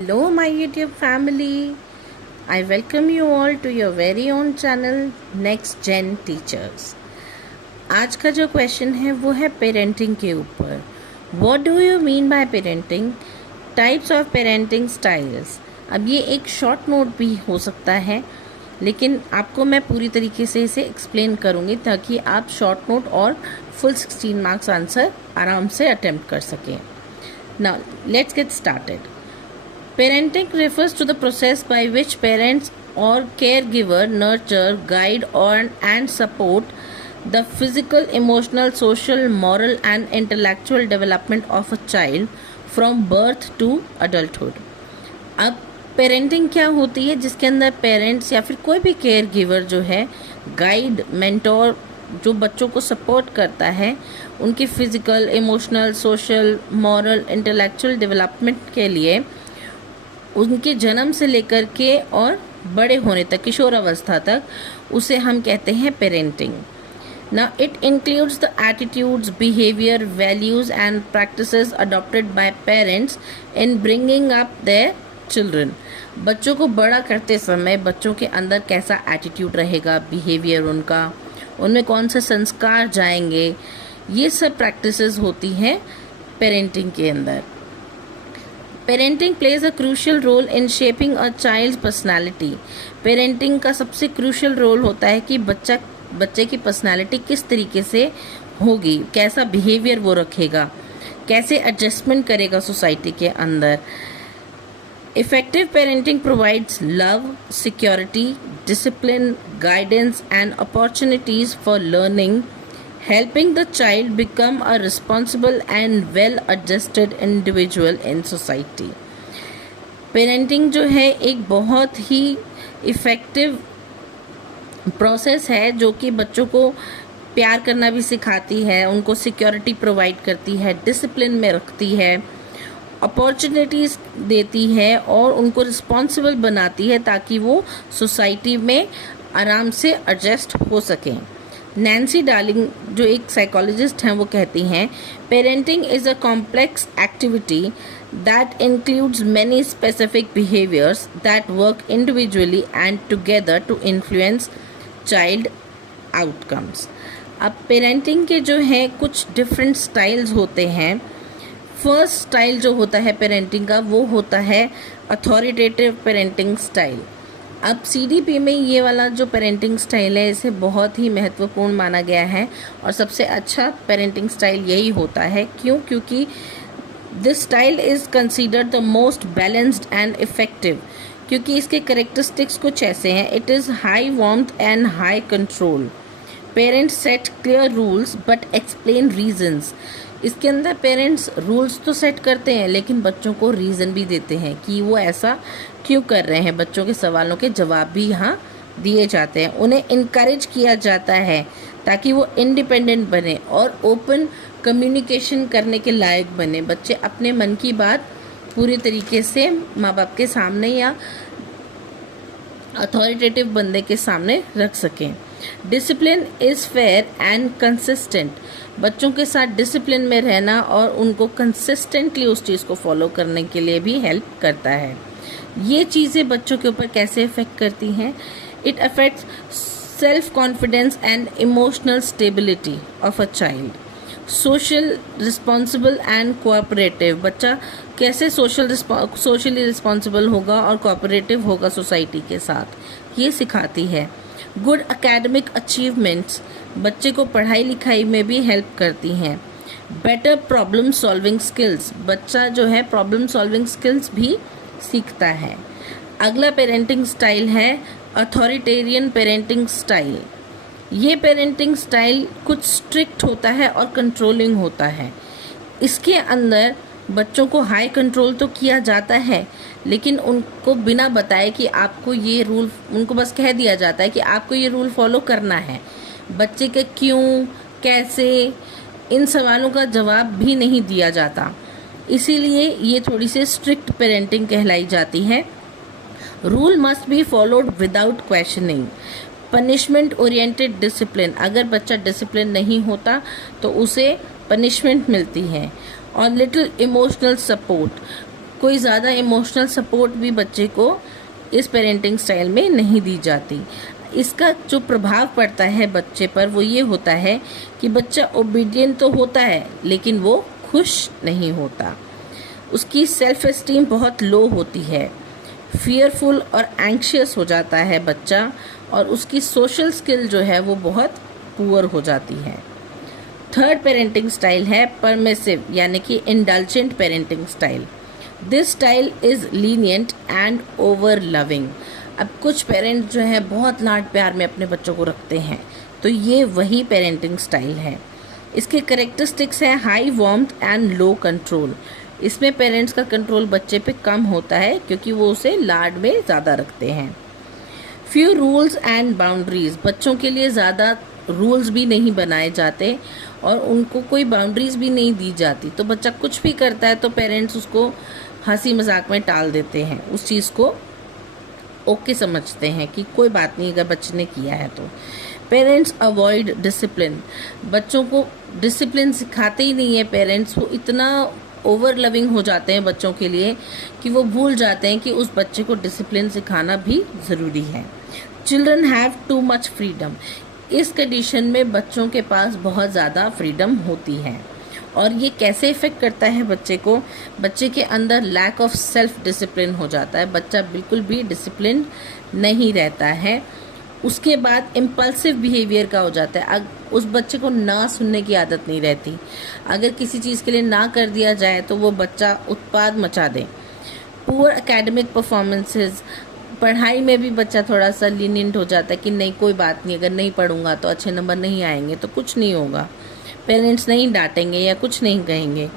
Hello, my YouTube family. I welcome you all to your very own channel Next Gen Teachers. आज का जो question है वो है पेरेंटिंग के ऊपर. What do you mean by parenting? Types of parenting styles. अब ये एक शॉर्ट नोट भी हो सकता है, लेकिन आपको मैं पूरी तरीके से इसे एक्सप्लेन करूँगी ताकि आप शॉर्ट नोट और फुल 16 मार्क्स आंसर आराम से अटेम्प्ट कर सकें. Now, let's get started. Parenting refers to the process by which parents or caregiver nurture, guide, and support the physical, emotional, social, moral, and intellectual development of a child from birth to adulthood. अब parenting क्या होती है, जिसके अंदर parents या फिर कोई भी केयर गिवर जो है, गाइड, मेंटोर जो बच्चों को सपोर्ट करता है उनकी physical, emotional, social, moral, intellectual development के लिए उनके जन्म से लेकर के और बड़े होने तक, किशोर अवस्था तक, उसे हम कहते हैं parenting. Now it includes the attitudes, behavior, values and practices adopted by parents in bringing up their children. बच्चों को बड़ा करते समय बच्चों के अंदर कैसा एटीट्यूड रहेगा, बिहेवियर उनका, उनमें कौन से संस्कार जाएंगे, ये सब प्रैक्टिसेस होती हैं पेरेंटिंग के अंदर. Parenting plays a crucial role in shaping a child's personality. Parenting का सबसे क्रूशियल रोल होता है कि बच्चे की पर्सनालिटी किस तरीके से होगी, कैसा बिहेवियर वो रखेगा, कैसे एडजस्टमेंट करेगा सोसाइटी के अंदर. Effective parenting provides love, security, discipline, guidance and opportunities for learning, helping the child become a responsible and well-adjusted individual in society. Parenting जो है एक बहुत ही इफ़ेक्टिव प्रोसेस है जो कि बच्चों को प्यार करना भी सिखाती है, उनको सिक्योरिटी प्रोवाइड करती है, डिसिप्लिन में रखती है, अपॉर्चुनिटीज़ देती है और उनको रिस्पॉन्सिबल बनाती है ताकि वो सोसाइटी में आराम से एडजस्ट हो सकें. नैन्सी डार्लिंग जो एक साइकोलॉजिस्ट हैं वो कहती हैं, parenting is a complex activity that includes many specific behaviours that work individually and together to influence child outcomes. अब पेरेंटिंग के जो है कुछ डिफरेंट स्टाइल्स होते हैं. फर्स्ट स्टाइल जो होता है पेरेंटिंग का वो होता है अथॉरिटेटिव पेरेंटिंग स्टाइल. अब CDP में ये वाला जो पेरेंटिंग स्टाइल है इसे बहुत ही महत्वपूर्ण माना गया है और सबसे अच्छा पेरेंटिंग स्टाइल यही होता है. क्योंकि this style is considered the most balanced and effective, क्योंकि इसके करेक्टरिस्टिक्स कुछ ऐसे हैं. It is high warmth and high control. Parents set clear rules but explain reasons. इसके अंदर पेरेंट्स रूल्स तो सेट करते हैं लेकिन बच्चों को रीज़न भी देते हैं कि वो ऐसा क्यों कर रहे हैं. बच्चों के सवालों के जवाब भी यहाँ दिए जाते हैं. उन्हें इनकरेज किया जाता है ताकि वो इंडिपेंडेंट बने और ओपन कम्युनिकेशन करने के लायक बने. बच्चे अपने मन की बात पूरी तरीके से माँ बाप के सामने या अथॉरिटेटिव बंदे के सामने रख सकें. Discipline is fair and consistent. बच्चों के साथ डिसिप्लिन में रहना और उनको कंसिस्टेंटली उस चीज़ को फॉलो करने के लिए भी हेल्प करता है. ये चीज़ें बच्चों के ऊपर कैसे इफ़ेक्ट करती हैं? It affects self confidence and emotional stability of a child. Social responsible and cooperative. बच्चा कैसे सोशली रिस्पॉन्सिबल होगा और कोऑपरेटिव होगा सोसाइटी के साथ, ये सिखाती है. Good academic achievements. बच्चे को पढ़ाई लिखाई में भी हेल्प करती हैं. Better problem solving skills. बच्चा जो है प्रॉब्लम सॉल्विंग स्किल्स भी सीखता है. अगला पेरेंटिंग स्टाइल है अथॉरिटेरियन पेरेंटिंग स्टाइल. ये पेरेंटिंग स्टाइल कुछ स्ट्रिक्ट होता है और कंट्रोलिंग होता है. इसके अंदर बच्चों को हाई कंट्रोल तो किया जाता है लेकिन उनको बिना बताए कि आपको ये रूल, उनको बस कह दिया जाता है कि आपको ये रूल फॉलो करना है. बच्चे के क्यों, कैसे, इन सवालों का जवाब भी नहीं दिया जाता. इसीलिए ये थोड़ी सी स्ट्रिक्ट पेरेंटिंग कहलाई जाती है. Rule must be followed without questioning. Punishment oriented discipline. अगर बच्चा डिसिप्लिन नहीं होता तो उसे पनिशमेंट मिलती है. और लिटिल इमोशनल सपोर्ट. कोई ज़्यादा इमोशनल सपोर्ट भी बच्चे को इस पेरेंटिंग स्टाइल में नहीं दी जाती। इसका जो प्रभाव पड़ता है बच्चे पर वो ये होता है कि बच्चा ओबीडियंट तो होता है लेकिन वो खुश नहीं होता, उसकी सेल्फ एस्टीम बहुत लो होती है, फियरफुल और एंग्शियस हो जाता है बच्चा, और उसकी सोशल स्किल जो है वो बहुत पुअर हो जाती है। थर्ड पेरेंटिंग स्टाइल है परमिसिव यानी कि indulgent parenting style. This style is lenient and over loving. अब कुछ पेरेंट्स जो है बहुत लाड प्यार में अपने बच्चों को रखते हैं, तो ये वही पेरेंटिंग स्टाइल है। इसके करेक्टरिस्टिक्स हैं high warmth and low control. इसमें पेरेंट्स का कंट्रोल बच्चे पे कम होता है क्योंकि वो उसे लाड में ज़्यादा रखते हैं। फ्यू रूल्स एंड बाउंड्रीज, बच्चों के लिए ज़्यादा रूल्स भी नहीं बनाए जाते और उनको कोई बाउंड्रीज भी नहीं दी जाती, तो बच्चा कुछ भी करता है तो पेरेंट्स उसको हंसी मजाक में टाल देते हैं, उस चीज़ को ओके समझते हैं कि कोई बात नहीं अगर बच्चे ने किया है तो। पेरेंट्स अवॉइड डिसिप्लिन, बच्चों को डिसिप्लिन सिखाते ही नहीं है पेरेंट्स, वो इतना ओवर लविंग हो जाते हैं बच्चों के लिए कि वो भूल जाते हैं कि उस बच्चे को डिसिप्लिन सिखाना भी ज़रूरी है। Children have too much freedom, इस कंडीशन में बच्चों के पास बहुत ज़्यादा फ्रीडम होती है। और ये कैसे इफ़ेक्ट करता है बच्चे को, बच्चे के अंदर लैक ऑफ सेल्फ डिसिप्लिन हो जाता है, बच्चा बिल्कुल भी डिसिप्लिन नहीं रहता है। उसके बाद इम्पल्सिव बिहेवियर का हो जाता है, उस बच्चे को ना सुनने की आदत नहीं रहती, अगर किसी चीज़ के लिए ना कर दिया जाए तो वो बच्चा उत्पाद मचा दे। पुअर एकेडमिक परफॉर्मेंसेस, पढ़ाई में भी बच्चा थोड़ा सा लीनियंट हो जाता है कि नहीं कोई बात नहीं, अगर नहीं पढ़ूंगा तो अच्छे नंबर नहीं आएंगे तो कुछ नहीं होगा, पेरेंट्स नहीं डांटेंगे या कुछ नहीं कहेंगे।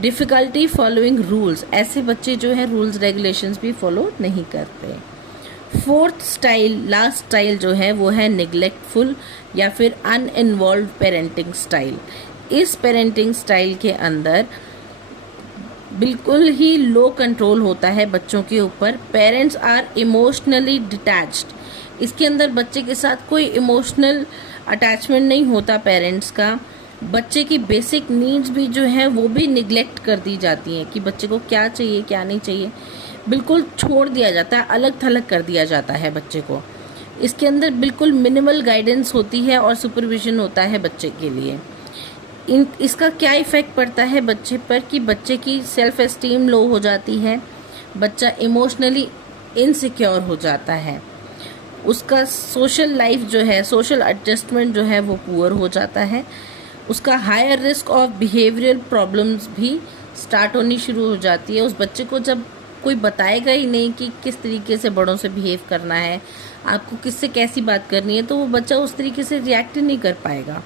डिफ़िकल्टी फॉलोइंग रूल्स, ऐसे बच्चे जो है रूल्स रेगुलेशंस भी फॉलो नहीं करते। फोर्थ स्टाइल, लास्ट स्टाइल जो है वो है निग्लेक्टफुल या फिर अनइन्वॉल्व पेरेंटिंग स्टाइल। इस पेरेंटिंग स्टाइल के अंदर बिल्कुल ही लो कंट्रोल होता है बच्चों के ऊपर। पेरेंट्स आर इमोशनली डिटैच्ड, इसके अंदर बच्चे के साथ कोई इमोशनल अटैचमेंट नहीं होता पेरेंट्स का। बच्चे की बेसिक नीड्स भी जो है वो भी निगलेक्ट कर दी जाती हैं कि बच्चे को क्या चाहिए क्या नहीं चाहिए, बिल्कुल छोड़ दिया जाता है, अलग थलग कर दिया जाता है बच्चे को। इसके अंदर बिल्कुल मिनिमल गाइडेंस होती है और सुपरविजन होता है बच्चे के लिए। इसका क्या इफ़ेक्ट पड़ता है बच्चे पर कि बच्चे की सेल्फ एस्टीम लो हो जाती है, बच्चा इमोशनली इनसिक्योर हो जाता है, उसका सोशल लाइफ जो है, सोशल एडजस्टमेंट जो है वो पुअर हो जाता है, उसका higher risk of behavioural problems भी स्टार्ट होनी शुरू हो जाती है। उस बच्चे को जब कोई बताएगा ही नहीं कि किस तरीके से बड़ों से बिहेव करना है, आपको किससे कैसी बात करनी है, तो वो बच्चा उस तरीके से रिएक्ट नहीं कर पाएगा,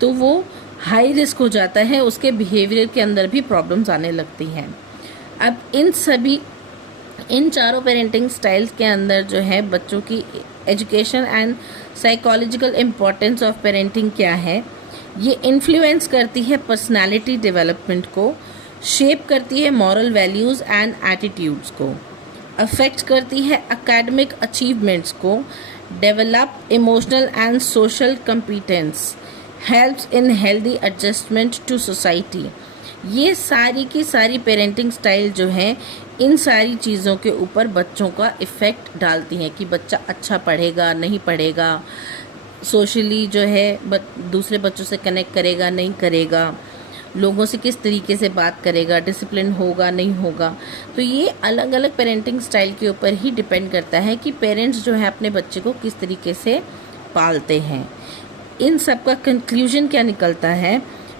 तो वो हाई रिस्क हो जाता है, उसके बिहेवियर के अंदर भी प्रॉब्लम्स आने लगती हैं। अब इन चारों पेरेंटिंग स्टाइल्स के अंदर जो है बच्चों की education and psychological importance of parenting क्या है, ये इन्फ्लुएंस करती है पर्सनालिटी डेवलपमेंट को, शेप करती है मॉरल वैल्यूज़ एंड एटीट्यूड्स को, अफेक्ट करती है एकेडमिक अचीवमेंट्स को, develop emotional and social competence, helps in healthy adjustment to society. ये सारी की सारी पेरेंटिंग स्टाइल जो है इन सारी चीज़ों के ऊपर बच्चों का इफ़ेक्ट डालती हैं कि बच्चा अच्छा पढ़ेगा नहीं पढ़ेगा, सोशली जो है दूसरे बच्चों से कनेक्ट करेगा नहीं करेगा, लोगों से किस तरीके से बात करेगा, डिसिप्लिन होगा नहीं होगा। तो ये अलग अलग पेरेंटिंग स्टाइल के ऊपर ही डिपेंड करता है कि पेरेंट्स जो है अपने बच्चे को किस तरीके से पालते हैं। इन सब का कंक्लूजन क्या निकलता है,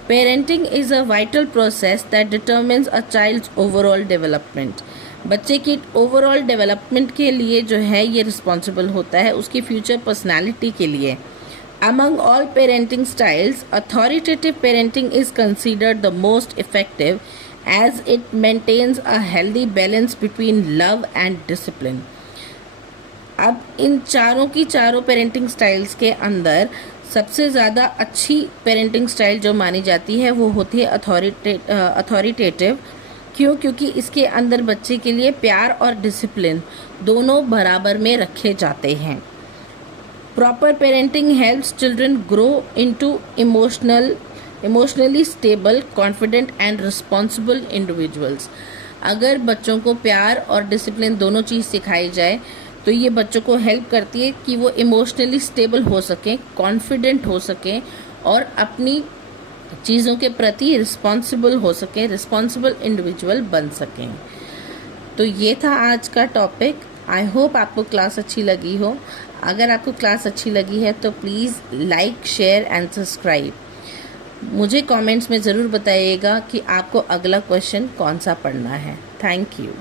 parenting is a vital process that determines a child's overall development. बच्चे की ओवरऑल डेवलपमेंट के लिए जो है ये रिस्पॉन्सिबल होता है, उसकी फ्यूचर पर्सनैलिटी के लिए। Among all parenting styles, authoritative parenting is considered the most effective as it maintains a healthy balance between love and discipline. अब इन चारों की चारों पेरेंटिंग स्टाइल्स के अंदर सबसे ज़्यादा अच्छी पेरेंटिंग स्टाइल जो मानी जाती है वो होती है अथॉरिटेटिव। क्योंकि इसके अंदर बच्चे के लिए प्यार और डिसिप्लिन दोनों बराबर में रखे जाते हैं। Proper parenting helps children grow into emotionally stable, confident and responsible individuals. अगर बच्चों को प्यार और डिसिप्लिन दोनों चीज़ सिखाई जाए तो ये बच्चों को हेल्प करती है कि वो इमोशनली स्टेबल हो सकें, कॉन्फिडेंट हो सकें और अपनी चीज़ों के प्रति रिस्पॉन्सिबल हो सकें, रिस्पॉन्सिबल इंडिविजुअल बन सकें। तो ये था आज का टॉपिक। आई होप आपको क्लास अच्छी लगी हो। अगर आपको क्लास अच्छी लगी है तो please like, share and subscribe. मुझे कमेंट्स में ज़रूर बताइएगा कि आपको अगला क्वेश्चन कौन सा पढ़ना है। Thank you.